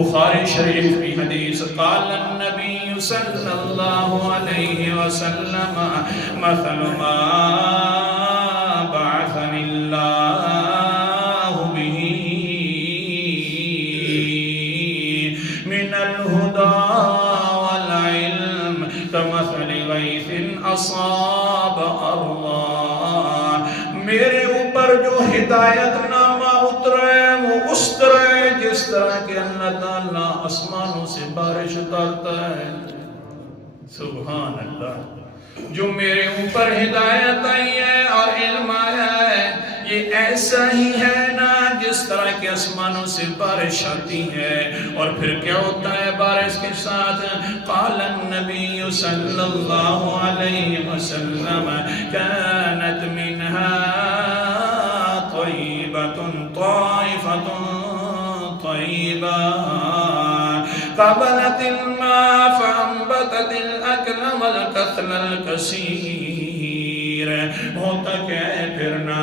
بخاری شریف کی حدیث قال النبی صلی اللہ علیہ وسلم مثل ما بعثنی اللہ به من الہدى والعلم کمثل غیث اصاب ارضا، میرے اوپر جو ہدایت نامہ اترے وہ اس طرح جس طرح کہ اللہ تعالیٰ آسمانوں سے بارش اتارتا ہے۔ سبحان اللہ، جو میرے اوپر ہدایت آئی ہے اور علم آیا ہے یہ ایسا ہی ہے نا جس طرح کہ آسمانوں سے بارش آتی ہے۔ اور پھر کیا ہوتا ہے بارش کے ساتھ؟ قال النبی صلی اللہ علیہ وسلم كانت منها طیبۃ طائفۃ طيبة قبلت الماء فأنبتت الأكل والقتل الكثير۔ ہوتا کیا ہے پھر نا،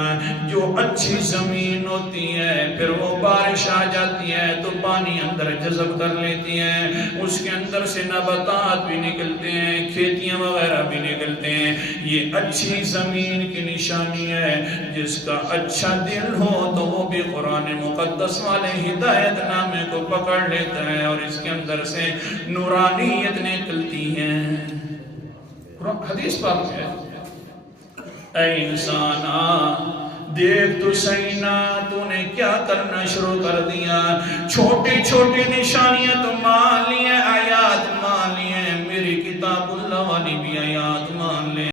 جو اچھی زمین ہوتی ہے پھر وہ بارش آ جاتی ہے تو پانی اندر جذب کر لیتی ہے، اس کے اندر سے نباتات بھی نکلتے ہیں، کھیتیاں وغیرہ بھی نکلتے ہیں۔ یہ اچھی زمین کی نشانی ہے۔ جس کا اچھا دل ہو تو وہ بھی قرآن مقدس والے ہدایت نامے کو پکڑ لیتا ہے اور اس کے اندر سے نورانیت نکلتی ہے۔ حدیث پاک ہے، اے انسان دیکھ تو صحیح نا، تو نے کیا کرنا شروع کر دیا؟ چھوٹی چھوٹی نشانیاں تو مان لی ہیں،